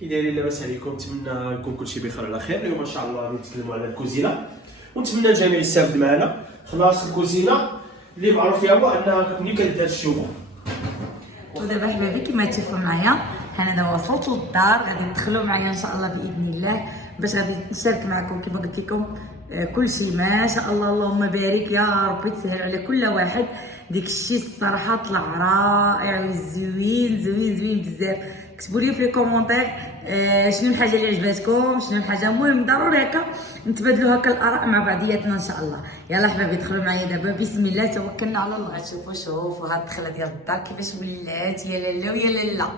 كي دايرين؟ لاباس عليكم؟ نتمنى يكون كلشي بخير على خير. اليوم ان شاء الله غادي نتكلموا على الكوزينه، ونتمنى الجميع يستافد معنا. خلاص الكوزينه اللي معروف فيها هو انها ملي كدار الشوفه. ودابا حبابي كما تشوفوا معايا انا دابا وصلت للدار، غادي تدخلوا معايا ان شاء الله باذن الله باش غادي نشارك معكم كما قلت لكم كلشي ما شاء الله اللهم بارك يا ربي تسهل على كل واحد. ديك الشيء الصراحه طلع رائع وزوين زوين زوين بزاف. كتبوا لي في لي كومونتير شنو الحاجه اللي عجباتكم، شنو الحاجه. المهم ضروري هكا نتبادلوا هكا الاراء مع بعضياتنا ان شاء الله. يلا حبايبي دخلوا معايا دابا بسم الله توكلنا على الله. شوفوا هاد الدخله ديال الدار كيفاش ولات، يا لالا ويا لالا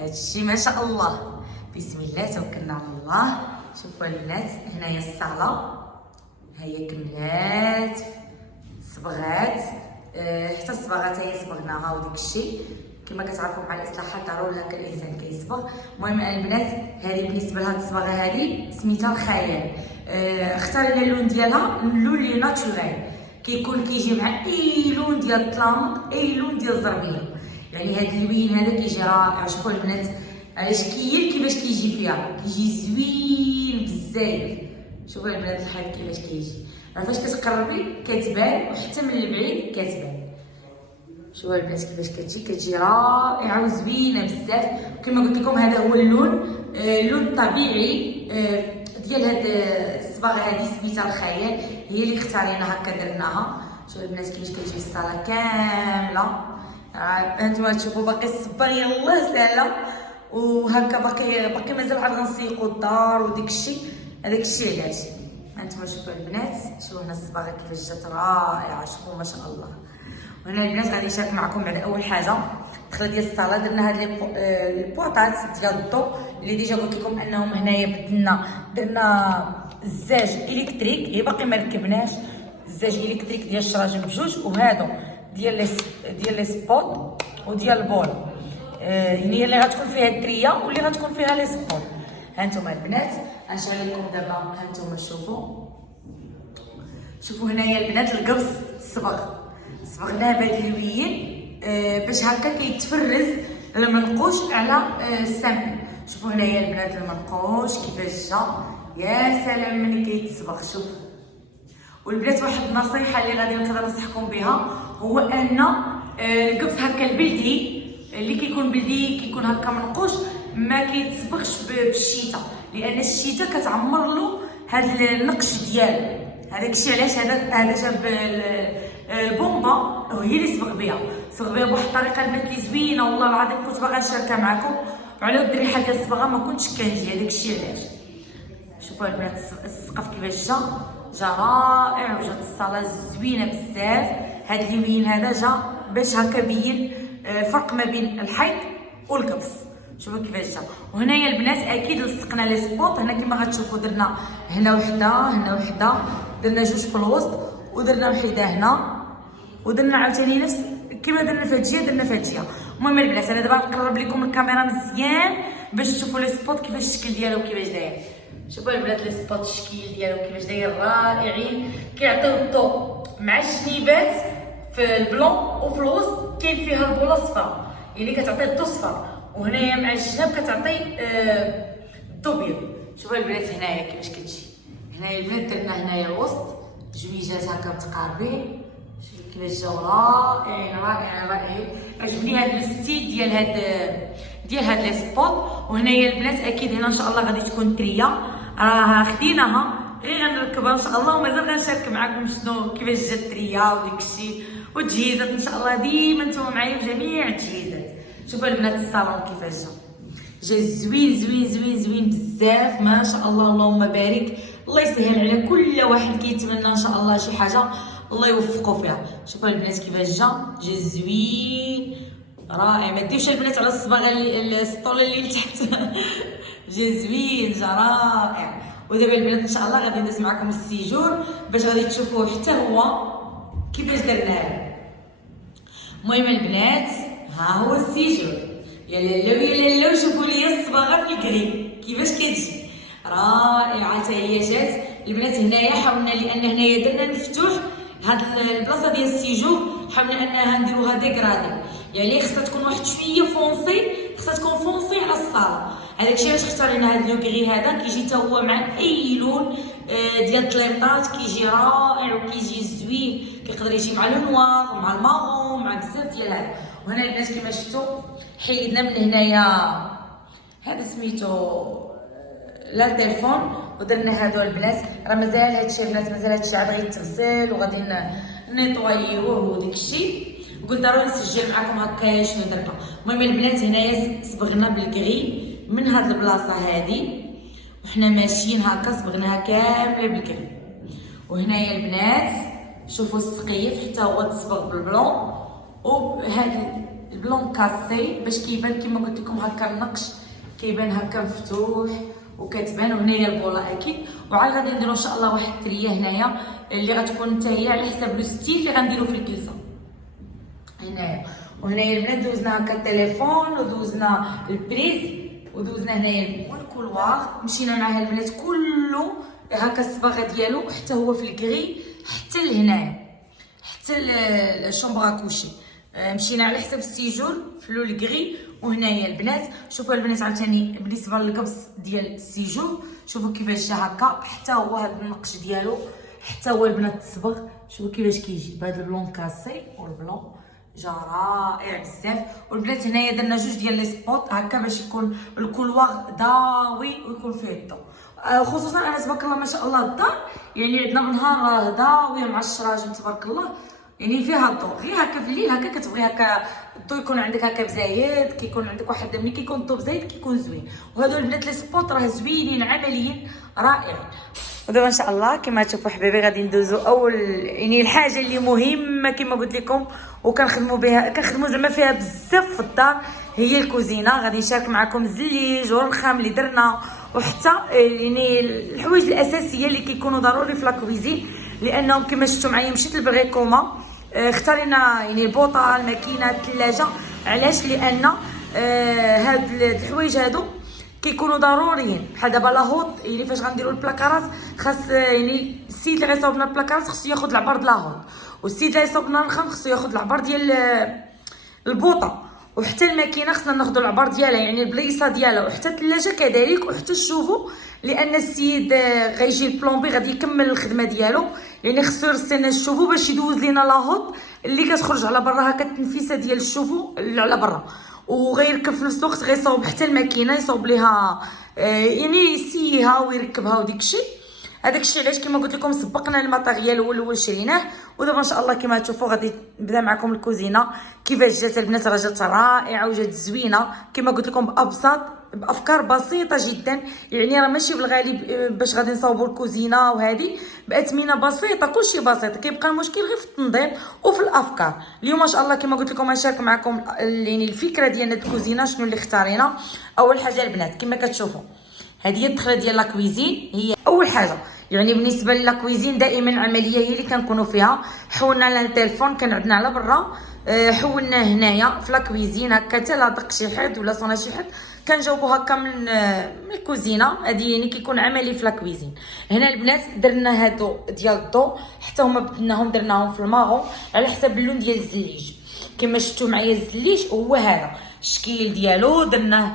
هادشي ما شاء الله. بسم الله توكلنا على الله. شوفوا البنات هنايا الصاله ها هي كملات صبغات، حتى الصباغات هي صبغناها وديك الشيء كما كتعرفوا مع الاصلاحات ضروري هكا الانسان كيصبغ. المهم البنات هذه بالنسبه لهاد الصباغه هذه سميتها الخيال. اختارينا اللون ديالها اللون اللي ناتوريل، كيكون كيجي مع اي لون ديال الطلامق اي لون ديال الزربيه. يعني هاد اللون هذا كيجي رائع. شوفوا البنات علاش كيفاش كيجي فيها، كيجي زوين بزاف. شوفوا البنات الحال كيفاش كيجي، فاش كتقربي كتبان وحتى من البعيد كتبان. شوفوا البنات كيفاش كتجي رائعه وزوينه بزاف. كما قلت لكم هذا هو اللون الطبيعي ديال هاد الصباغه هذه سميتها الخيال، هي اللي اختاريناها هكا درناها. شوفوا البنات كيفاش كتجي في الصاله كامله. هانتوما تشوفوا باقي الصباغ يلاه ساهله وهكا باقي مازال عاد غنسيقوا الدار وديك الشيء. هذاك الشيء علاش هانتوما شوفوا البنات. شوفوا هنا الصباغه كيفاش جات رائعه. شوفوا ما شاء الله. وهنا البنات غادي نشارك معكم بعد اول حاجه الدخله ديال الصاله. درنا هاد البوطات ديال الضوء اللي ديجا قلت لكم انهم هنايا درنا الزاج الكتريك، هي باقي ما ركبناش. الزاج الكتريك ديال الشراجم بجوج، وهادو ديال لي سبوت وديال البول. يعني هي اللي غتكون فيها التريه واللي غتكون فيها لي سبوت. هانتوما البنات غنشعل لكم دابا. هانتوما شوفوا هنايا البنات القبص صبغناه بهاد اللوين باش هكا كيتفرز المنقوش على السامبل. شوفوا هنايا البنات المنقوش كيفاش جا، يا سلام ملي كيتصبغ. شوفوا والبنات واحد النصيحه اللي غادي نقدر ننصحكم بها هو ان القبص هكا البلدي اللي كيكون بلدي كيكون هكا منقوش ما كيتصبغش بالشتاء، لان الشتاء كتعمر له هذا النقش ديالو. هذاك الشيء علاش هذا جاب البومبا وهي اللي صبغ بها بواحد الطريقه البنات اللي زوينه. والله العظيم كنت باغا نشاركها معكم، وعلى ود الريحه ديال الصبغه ما كنتش كنجي. هذاك الشيء علاش. شوفوا البنات السقف كيفاش جا رائع، وجات الصاله زوينه بزاف. هاد اليمين هذا جا باش هكا بين الفرق ما بين الحيط والقبص. شوفوا كيفاش جا. وهنايا البنات اكيد لصقنا لي سبوت. هنا كما غتشوفوا درنا هنا وحده درنا جوج في الوسط، ودرنا وحده هنا، ودرنا عاوتاني نفس كما درنا في هاد الجهه. المهم البنات انا دابا نقرب لكم الكاميرا مزيان باش تشوفوا لي سبوت كيفاش الشكل ديالو كيفاش داير. شوفوا البنات لي سبوت الشكل ديالو كيفاش داير رائعين، كيعطيو الضوء مع الجنيبات في البلون، وفي الوسط كاين فيها البوله صفراء يعني كتعطي الضوء صفر، وهنايا مع الجناب كتعطي الضوء بيض. شوفوا البنات هنايا كيفاش كتجي. هنايا البنات درنا هنايا الوسط جويجات هكا متقاربين. شوفوا كيفاش جاو رائعين. عجبني هاد الستيل ديال هاد لي سبوت. وهنايا البنات اكيد هنا ان شاء الله غادي تكون تريه راها خديناها غير غنركبها ان شاء الله، ومازال غنشارك معكم شنو كيفاش جات التريه وديك الشيء والتجهيزات ان شاء الله. ديما نتوما معايا في جميع التجهيزات. شوفوا البنات الصالون كيفاش جا زوين بزاف ما شاء الله اللهم بارك. الله يسهل على كل واحد كيتمنى ان شاء الله شي حاجه الله يوفقه فيها. شوفوا البنات كيفاش جا زوين رائع. ما ديوش البنات على الصباغه السطوله اللي لتحت جا زوين جا رائع. ودابا البنات ان شاء الله غادي ندوز معكم السيجور باش غادي تشوفوه حتى هو كيفاش درناه. المهم البنات ها هو السيجور. يا لالا شوفوا لي الصباغه في الكريم كيفاش كتجي رائعه. حتى هي جات البنات. هنايا حاولنا لان هنايا درنا مفتوح هاد البلاصه ديال السيجور، حاولنا انها نديروها ديكرادي يعني خصها تكون واحد شويه فونسي، خصها تكون فونسي على الصاله. هذاك الشيء علاش اختارينا هذا لو كري هذا، كيجي حتى هو مع اي لون ديال الطليطات، كيجي رائع وكيجي زوين، كيقدر يجي مع النوار ومع المارون مع بزاف ديال هذا. وهنا البنات كما شفتوا حيدنا من هنايا هذا سميتو لا تليفون، ودرنا هادو البنات. راه مازال هادشي البنات مازال هادشي عاد غيتغسل وغادي نيطوايوه وداك الشيء. قلت ضروري نسجل معكم هكا شنو درنا. المهم البنات هنايا صبغنا بالكري من هاد البلاصه هادي، وحنا ماشيين هكا صبغناها كامله بالكري. وهنايا البنات شوفوا السقيف حتى هو تصبغ بالبلون، وبهاد البلون كاسي باش كيبان كما قلت لكم هكا النقش كيبان هكا مفتوح وكتبان. وهنايا البوله اكيد. وعاد غادي نديرو ان شاء الله واحد التريه هنايا اللي غتكون حتى هي على حساب لو ستيل اللي غنديرو في الكلسه هنايا. وهنايا البنات دوزنا هكا التليفون ودوزنا البريز ودوزنا هنايا الكولوار، مشينا معها البنات كله هكا الصباغه ديالو حتى هو في الكري حتى لهنايا حتى الشومبر كوشي. مشينا على حساب السيجور في لو الكري. وهنايا البنات شوفوا البنات عاوتاني بالنسبه للقبص ديال السيجور شوفوا كيفاش جا هكا حتى هو هذا النقش ديالو حتى هو البنات تصبغ. شوفوا كيفاش كيجي بهذا البلون كاسي والبلون جا رائع بزاف. والبنات هنايا درنا جوج ديال لي سبوت هكا باش يكون الكولوار ضاوي ويكون فيه الضو. خصوصا انا تبارك الله ما شاء الله الدار يعني عندنا بالنهار ضاويه مع الشراجم تبارك الله يعني فيها الضو، غير هكا في الليل هكا كتبغي هكا الضو يكون عندك هكا بزايد، كيكون عندك واحد ملي كيكون الضو بزايد كيكون زوين. وهادو البنات لي سبوت راه زوينين عمليين رائعين. ودابا ان شاء الله كما تشوفوا حبيبي غادي ندوزو اول يعني الحاجه اللي مهمه كما قلت لكم وكنخدموا بها كنخدموا زعما فيها بزاف في الدار هي الكوزينه. غادي نشارك معكم الزليج والرخام اللي درنا وحتى يعني الحوايج الاساسيه اللي كيكونوا ضروري في لاكويزين، لانهم كما شفتوا معايا مشيت للبريكوما اختارينا يعني البوطه الماكينه الثلاجه. علاش؟ لان هاد الحوايج هادو كيكونوا ضروريين. بحال دابا لاهوط يعني فاش غنديروا البلاكارات خاص يعني السيد اللي غيصاوب لنا البلاكارات خصو ياخذ العبار د لاهوط، والسيد اللي غيصاوب لنا الرخام خصو ياخذ العبار ديال البوطه، وحتى الماكينه خصنا ناخذوا العبار ديالها يعني البليصه ديالها، وحتى الثلاجه كذلك، وحتى الشوفو لان السيد غيجي البلومبي غادي يكمل الخدمه ديالو يعني خصو يرسل لنا الشوفو باش يدوز لينا لاهوط اللي كتخرج على برا هكا التنفيسه ديال الشوفو على برا، وغيركب في نفس الوقت غيصاوب حتى الماكينه يصاوب ليها يعني يسيها ويركبها وديك الشيء. هذاك الشيء علاش كما قلت لكم سبقنا الماتيريال هو الاول شريناه. ودابا ان شاء الله كما تشوفوا غادي نبدا معكم الكوزينه كيفاش جات البنات. راه جات رائعه وجات زوينه كما قلت لكم بابسط بافكار بسيطه جدا يعني راه ماشي بالغالب باش غادي نصاوبوا الكوزينه وهذه باثمنه بسيطه كلشي بسيط. كيبقى المشكل غير في التنظيم وفي الافكار. اليوم ما شاء الله كما قلت لكم غنشارك معكم يعني الفكره ديالنا الكوزينه شنو اللي اختارينا. اول حاجه البنات كما كتشوفوا هذه هي الدخله ديال لاكويزين. هي اول حاجه يعني بالنسبه لاكويزين دائما عمليه هي اللي كنكونوا فيها. حولنا لنا التليفون كان عندنا على برا، حولنا هنايا في لاكويزين هكا حتى لاصق شي حد ولا صونا شي حد كنجاوبو هكا من الكوزينه. هذه يعني كيكون عملي في لاكويزين. هنا البنات درنا هادو ديال الضو حتى هما بدلناهم درناهم في المارون على حسب اللون ديال الزليج. كما شفتوا معايا الزليج هو هذا الشكل ديالو درناه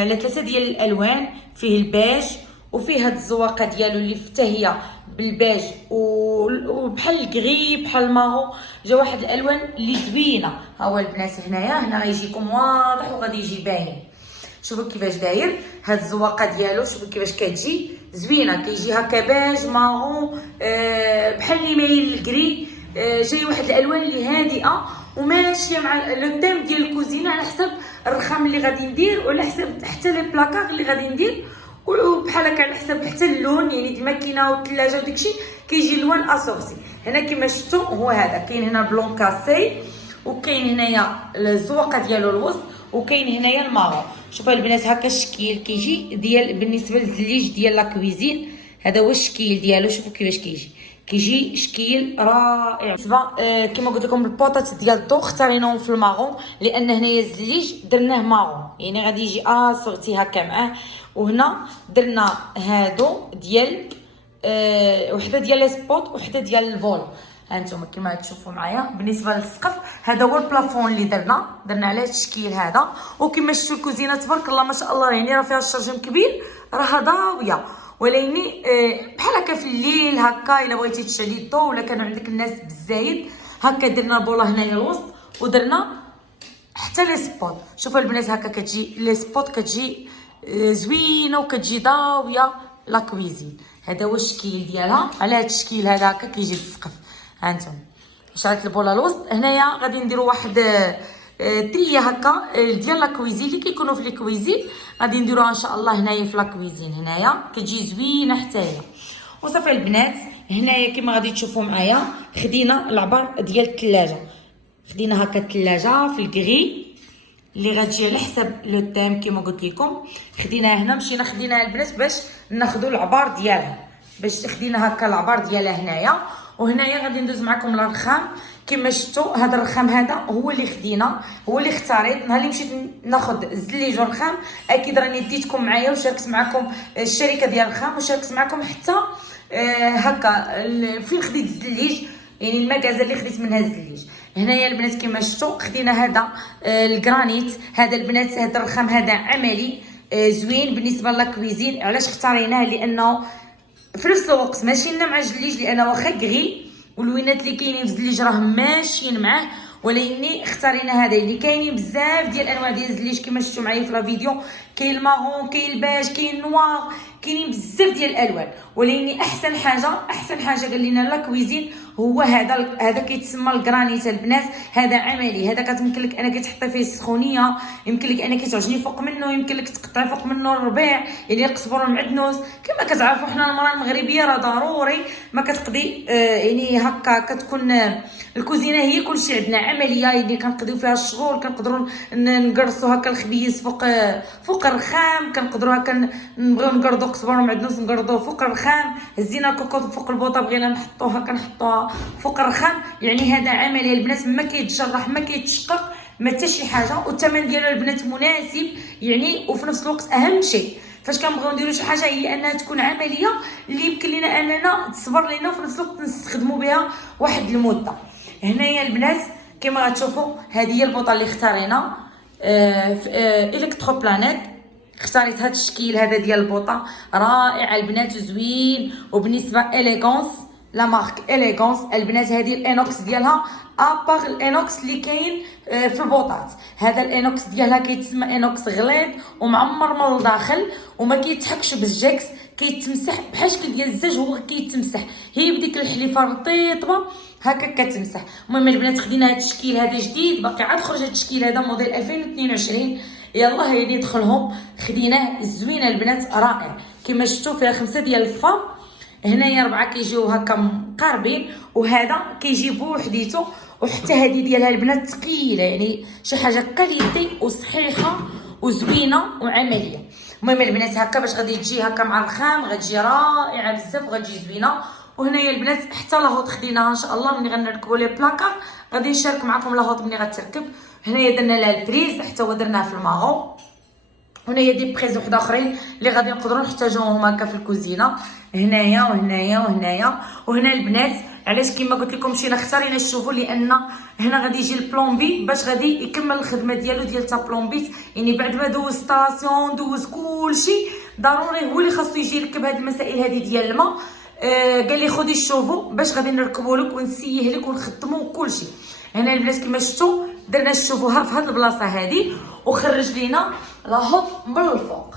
على 3 ديال الالوان، فيه البيج وفيه هاد الزواقه ديالو اللي حتى هي بالبيج وبحال الكغي بحال المارو. جا واحد الالوان اللي زوينه. ها هو البنات هنا غيجيكم واضح وغادي يجي باين. شوفوا كيفاش داير هاد الزواقه ديالو، شوفوا كيفاش كتجي زوينه كيجي هكا بيج مارو بحال اللي مايل للكري. جاي واحد الالوان اللي هادئه وماشيه مع لو تيم ديال الكوزينه على حسب الرخام اللي غادي ندير وعلى حسب حتى لي بلاكار اللي غادي ندير وبحال هكا على حسب حتى اللون يعني الماكينه والثلاجه وداكشي كيجي اللون اسورسي. هنا كما شفتوا هو هذا كاين هنا بلون كاسي وكاين هنايا الزواقه ديالو الوسط وكاين هنايا المارون. شوفوا البنات هكا الشكل كيجي ديال بالنسبه للزليج ديال لاكويزين. هذا هو الشكل ديالو. شوفوا كيفاش كيجي شكل رائع. بالنسبه كما قلت لكم البوطات ديال الضو اختاريناهم في المارون لان هنايا الزليج درناه مارون يعني غادي يجي صورتي هكا معاه. وهنا درنا هادو ديال وحده ديال لي سبوت وحده ديال الفول. هانتوما كما تشوفوا معايا. بالنسبه للسقف هذا هو البلافون اللي درنا عليه التشكيل هذا. وكما شفتوا الكوزينه تبارك الله ما شاء الله، يعني راه فيها الشرجم كبير، راها ضاويه، ولكن بحال هكا في الليل هكا الا بغيتي تشعلي الضوء ولا كانوا عندك الناس بالزايد هكا درنا بوله هنايا الوسط ودرنا حتى لي سبوت. شوفوا البنات هكا كتجي لي سبوت كتجي زوينه وكتجي ضاويه لا كويزين. هذا هو الشكل ديالها. على هذا الشكل هذا هكا كيجي السقف. هانتوما شعلت البوله الوسط. هنايا غادي نديروا واحد تريه هكا ديال لا كويزين اللي كيكونوا في لي كويزين، غادي نديروها ان شاء الله هنايا في لا كويزين. هنايا كتجي زوينه حتى هي. وصافي البنات هنايا كما غادي تشوفوا معايا خدينا العبار ديال الثلاجه، خدينا هكا الثلاجه في الكري اللي غتجي على حسب لو تيم كما قلت لكم. خديناها هنا، مشينا خديناها البنات باش ناخذوا العبار ديالها، باش خدينا هكا العبار ديالها هنايا. وهنايا غادي ندوز معكم الرخام. كما شفتوا هذا الرخام هذا هو اللي خدينا، هو اللي اختاريت. نهار اللي مشيت ناخذ الزليج والرخام اكيد راني ديتكم معايا وشاركت معكم الشركه ديال الرخام، وشاركت معكم حتى هكا فين خديت الزليج، يعني المكازه اللي خديت منها الزليج. هنايا البنات كما شفتوا خدينا هذا الجرانيت. هذا البنات هذا الرخام هذا عملي زوين بالنسبه لاكويزين. علاش اختاريناه؟ لانه في نفس الوقت ماشي لنا مع الزليج، لانه واخا كغي والوينات اللي كاينين في الزليج راه ماشيين معاه، ولكن اختارينا هذا اللي كاينين بزاف ديال الانواع ديال الزليج كما شفتوا معايا في الفيديو. كاين المارون، كاين الباج، كاين النوار، كاينين بزاف ديال الالوان. ولكن احسن حاجه قال لنا لا كويزين هو هذا كيتسمى الجرانيت البنات. هذا عملي، هذا كتمكن لك انك تحطي فيه السخونيه، يمكن لك انك تعجني فوق منه، يمكن لك تقطعي فوق منه الربيع يعني القزبر والمعدنوس. كما كتعرفوا حنا المراه المغربيه راه ضروري ما كتقضي يعني هكا كتكون الكوزينه هي كلشي عندنا عمليه، يعني كنقضيو فيها الشغل، كنقدروا نقرصوا هكا الخبيز فوق الرخام، كنقدروا هكا نبغيو نقرضوا قزبر ومعدنوس نقرضوه فوق الرخام، هزينا الكوكوط فوق البوطه بغينا نحطوها كنحطوها فوق الرخام. يعني هذا عملي البنات، ما كيتجرح ما كيتشقق ما حتى شي حاجه، والثمن ديالو البنات مناسب يعني. وفي نفس الوقت اهم شيء فاش كنبغيو نديرو شي حاجه هي انها تكون عمليه اللي يمكن لنا اننا تصبر لنا وفي نفس الوقت نستخدموا بها واحد المده. هنايا البنات كما غتشوفوا هذه هي البوطه اللي اختارينا الكترو بلانيت. اختاريت هذا الشكل هذا ديال البوطه رائع البنات وزوين. وبالنسبه اليغونس لا مارك اليغونس البنات هذه الانوكس ديالها ابار الانوكس اللي كاين في البوطات. هذا الانوكس ديالها كيتسمى انوكس غليظ ومعمر من الداخل وما كيتحكش بالجكس، كيتمسح بحال شكل ديال الزاج هو كيتمسح، هي بديك الحليفه الرطيبه هكا كتمسح. المهم البنات خدينا هذا الشكل هذا جديد باقي عاد خرج هذا الشكل هذا موديل 2022 يلاه يعني دخلهم خديناه زوينه البنات رائع. كما شفتوا فيها 5 ديال الفم، هنايا 4 كيجيو هكا مقاربين وهذا كيجي بوحديتو. وحتى هذه ديالها البنات ثقيله يعني شي حاجه كاليتي وصحيحه وزوينه وعمليه. المهم البنات هكا باش غادي تجي هكا مع الرخام غتجي رائعه بزاف وغتجي زوينه. وهنايا البنات حتى لاهوط خديناها ان شاء الله ملي غنركبوا لي بلاكار غادي نشارك معكم لاهوط ملي غتركب. هنايا درنا لها البريز حتى هو درناه في الماغون. هنايا دي بريز وحده اخرين اللي غادي نقدروا نحتاجوهم هكا في الكوزينه هنايا وهنايا وهنايا. وهنا البنات علاش كما قلت لكم مشينا اختارينا الشوفو لان هنا غادي يجي البلومبي باش غادي يكمل الخدمه ديالو ديال تا بلومبيت، يعني بعد ما دوز ستاسيون دوز كلشي ضروري هو اللي خاصو يجي يركب هاد المسائل هذه ديال الماء. قال لي خدي الشوفو باش غادي نركبوا لك ونسيه لك ونخدموا كلشي. هنا البنات كما شفتوا درنا الشوفوها في هاد البلاصه هذه وخرج لينا لاهوط من الفوق.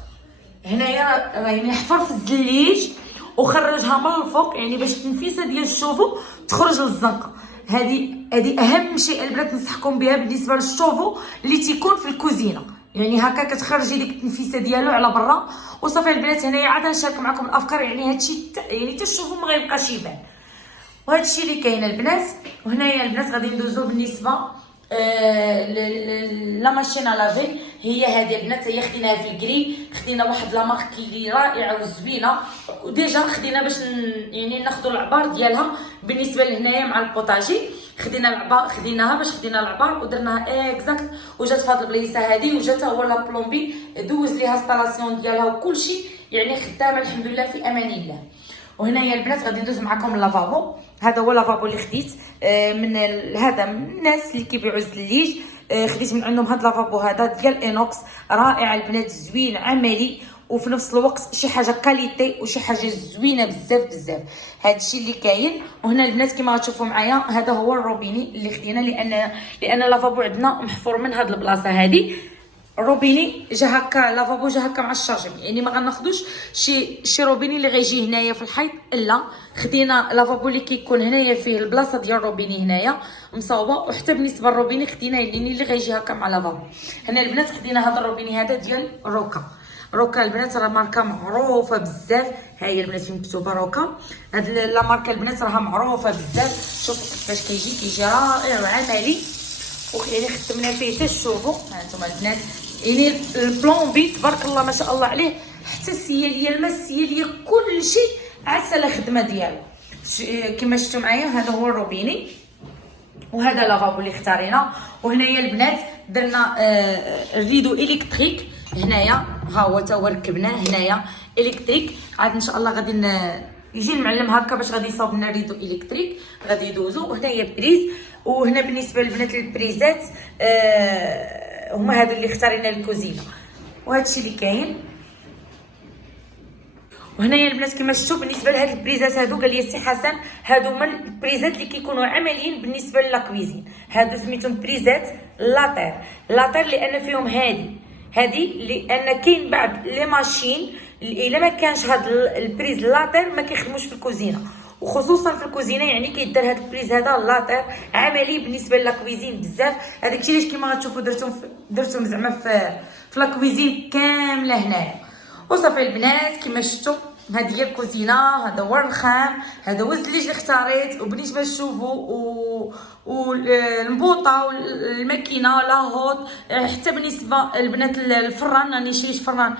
هنايا يعني حفر في الزليج وخرجها من الفوق يعني باش التنفيسه ديال الشوفو تخرج للزنقه. هذه اهم شيء البنات ننصحكم بها بالنسبه للشوفو اللي تيكون في الكوزينه، يعني هكا كتخرجي ديك التنفيسه ديالو على برا. وصافي البنات هنايا عاد نشارك معكم الافكار يعني هادشي يعني حتى الشوفو ما غيبقاش يبان وهادشي اللي كاين البنات. وهنايا البنات غادي ندوزو بالنسبه لا ماشين لافي هي هذه البنات هي خديناها في الكري. خدينا واحد لا مارك اللي رائعه وزوينه وديجا خدينا باش يعني ناخذوا العبار ديالها بالنسبه لهنايا مع البوطاجي. خدينا العبار خديناها باش خدينا العبار ودرناها اكزاكت وجات في هذه البلايصه هذه وجات هو لا بلومبي دوز ليها ستالاسيون ديالها وكلشي يعني خدامه الحمد لله في امان الله. وهنايا البنات غادي ندوز معكم اللافابو. هذا هو اللافابو اللي خديت من هذا من الناس اللي كيبيعوا الزليج. خديت من عندهم هذا اللافابو هذا ديال انوكس، رائع البنات، زوين عملي وفي نفس الوقت شي حاجه كاليتي وشي حاجه زوينه بزاف بزاف. هذا الشيء اللي كاين. وهنا البنات كما غتشوفوا معايا هذا هو الروبيني اللي خدينا، لان اللافابو عندنا محفور من هذه البلاصه هذه. روبيني جا هكا، لافابو جا هكا مع الشارجم، يعني ما غناخذوش شي روبيني اللي غيجي هنايا في الحيط، لا خدينا لافابو اللي كيكون هنايا فيه البلاصه ديال الروبيني هنايا مصاوبه. وحتى بالنسبه للروبيني خدينا اللي غيجي هكا مع لافابو. هنا البنات خدينا هذا الروبيني هذا ديال روكا البنات، راه ماركه معروفه بزاف. ها هي البنات مكتوبه روكا، هاد لا ماركه البنات راها معروفه بزاف. شوفوا كيفاش كيجي رائع وعملي، وخليني خدمنا فيه حتى تشوفوا. ها انتم البنات، يعني البلومبي تبارك الله ما شاء الله عليه، حتى السياليه الماء السياليه كل شيء عسل الخدمه ديالو. كما شفتوا معايا هذا هو الروبيني، وهذا لافابو اللي اختارينا. وهنايا البنات درنا الريدو الكتريك هنايا، ها هو تا هو ركبناه هنايا الكتريك. عاد ان شاء الله غادي يجي المعلم هكا باش غادي يصاوب لنا ريدو الكتريك، غادي يدوزو. وهنايا بريز. وهنا بالنسبه للبنات البريزات هما هادو اللي اختارينا للكوزينه، وهذا الشيء اللي كاين. وهنايا البنات كما شفتوا بالنسبه لهاد البريزات هادو قال لي السي حسن هادو هما البريزات اللي كيكونوا عمليين بالنسبه لاكويزين. هادو سميتهم بريزات لاتير لان فيهم هادي لان كاين بعض لي ماشين الا ما كانش هاد البريز لاتير ما كيخدموش في الكوزينه، وخصوصا في الكوزينه يعني كيدار هاد البريز هذا لاتير عملي بالنسبه لاكويزين بزاف. هذاك الشيء علاش كما غتشوفوا درتهم زعما في لاكويزين كامله هنايا. وصافي البنات كما شفتوا هذه هي الكوزينه، هذا هو الرخام، هذا هو الزليج اللي اختاريت. وبالنسبه للشوفو والمبوطه والماكينه لاهوت، حتى بالنسبه البنات الفران راني شريت فران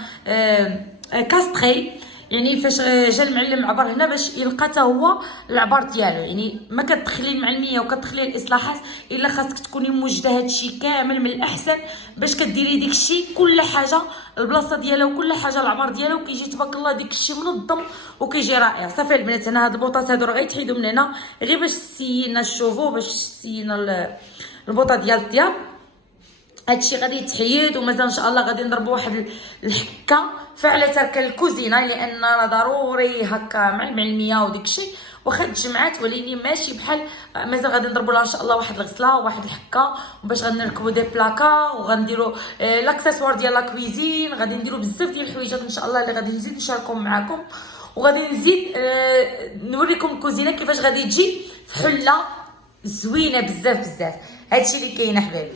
كاستري، يعني فاش جا المعلم عبر هنا باش يلقى حتى هو العبار ديالو، يعني ما كتدخلي المعلميه وكتدخلي الاصلاحات الا خاصك تكوني موجده هادشي كامل من الاحسن باش كديري داكشي كل حاجه البلاصه ديالها وكل حاجه العبار ديالها، وكيجي تبارك الله داكشي منظم وكيجي رائع. صافي البنات انا هاد البوطات هادو راه غيتحيدوا من هنا غير باش سينا الشوفو، باش سينا البوطه ديال الطياب. هادشي غادي يتحيد، ومازال ان شاء الله غادي نضربوا واحد الحكه فعلى ترك الكوزينه، لان راه ضروري هكا مع المعلميه وداكشي واخا تجمعات، ولكن ماشي بحال مازال غادي نضربوا لها ان شاء الله واحد الغسله وواحد الحكه، وباش غنركبوا دي بلاكا وغنديروا لاكسسوار ديال لا كويزين. غادي نديروا بزاف ديال الحويجات ان شاء الله اللي غادي نزيد نشاركهم معكم، وغادي نزيد نوريكم الكوزينه كيفاش غادي تجي في حله زوينه بزاف بزاف. هادشي اللي كاين احبابي.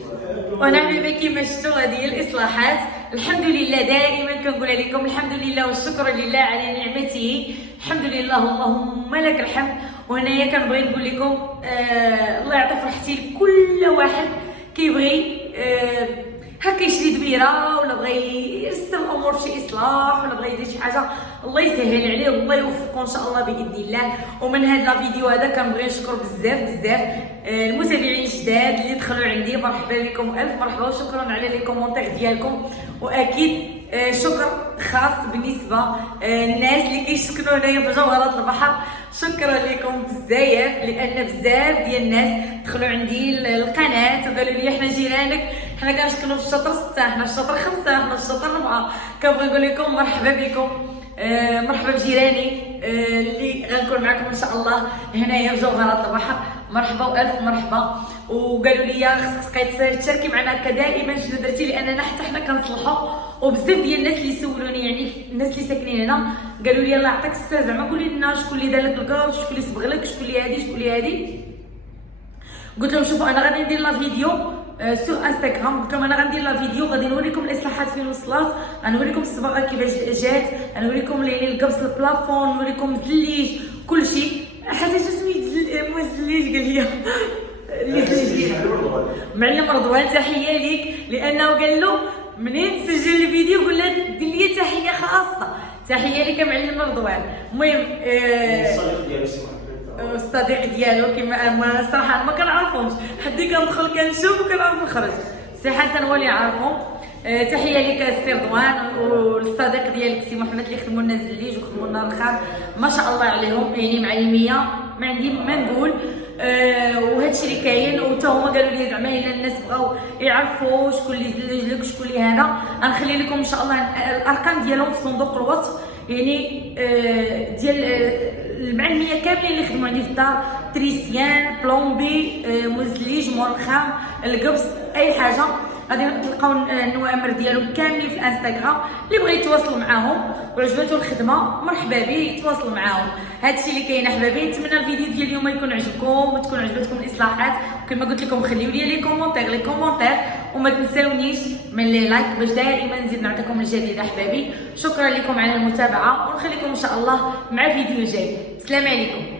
وانا حبيبي كيما شفتوا هذه هي الاصلاحات. الحمد لله دائما كنقول لكم الحمد لله والشكر لله على نعمته، الحمد لله اللهم لك الحمد. وهنايا كنبغي نقول لكم الله يعطي فرحتي لكل واحد كيبغي هكا يشري دبيره ولا بغى يرسم الامور في شي اصلاح ولا بغى يدير شي حاجه، الله يسهل عليه والله يوفقه ان شاء الله باذن الله. ومن هذا الفيديو هذا كنبغي نشكر بزاف المتابعين الجداد اللي دخلوا عندي، مرحبا بكم الف مرحبا، وشكرا على لي كومونتير ديالكم. واكيد شكر خاص بالنسبه الناس اللي كيسكنوا هنايا في جوهرات البحر، شكرا لكم بزاف، لان بزاف ديال الناس دخلوا عندي القناه وقالوا لي احنا جيرانك، حنا كنسكنوا في الشطر 6، حنا في الشطر 5، حنا في الشطر 4. كنبغي نقول لكم مرحبا بكم، مرحبا بجيراني اللي غنكون معكم ان شاء الله هنايا في جوهرات البحر. مرحبا والف مرحبا. وقالوا لي خصك تشاركي معنا كدائما شنو درتي، لاننا حتى حنا كنصلحوا، وبزاف ديال الناس اللي سولوني يعني الناس اللي ساكنين هنا قالوا لي الله يعطيك السر زعما قولي لنا شكون اللي دار لك الكاوش، شكون اللي صبغ لك، شكون اللي هادي شكون اللي هادي. قلت لهم شوفوا انا غادي ندير لا فيديو سور انستغرام، قلت لهم انا غندير لا فيديو غادي نوريكم الاصلاحات فين وصلات، غنوريكم الصباغه كيفاش جات، غنوريكم الكبس البلافون، نوريكم الزليج كلشي. حسيت سميت الزليج قال لي اللي معلم رضوان تحيه ليك، لانه قال له منين تسجل الفيديو قول له دير لي تحيه خاصه، تحيه لك معلم رضوان. المهم الصديق ديالو كيما صراحه ما كنعرفهمش، حدي كندخل كنشوف وكنعرف نخرج. سي حسن هو اللي عارفهم، تحيه لك السي رضوان والصديق ديالك سي محمد اللي خدموا لنا الزليج وخدموا لنا الرخام، ما شاء الله عليهم، يعني معلميه ما عندي ما نقول. وهادشي اللي كاين، وتا هما قالوا لي زعما الا الناس بغاو يعرفوا شكون اللي زلج لك شكون اللي هذا، غنخلي لكم ان شاء الله الارقام ديالهم في صندوق الوصف، يعني ديال المعلميه كاملين اللي خدموا عندي في الدار، تريسيان، بلومبي، مزليج، مرخام، القبص، اي حاجه غادي تلقاو النوامر ديالهم كاملين في الانستغرام. اللي بغى يتواصل معاهم وعجبته الخدمه مرحبا به يتواصل معاهم. هادشي اللي كاين احبابي، نتمنى الفيديو ديال اليوم يكون عجبكم وتكون عجبتكم الاصلاحات، وكما قلت لكم خليو لي لي كومونتير وما تنساونيش من لي لايك باش دائما نزيد نعطيكم الجديد احبابي. شكرا لكم على المتابعه، ونخليكم ان شاء الله مع فيديو جاي. السلام عليكم.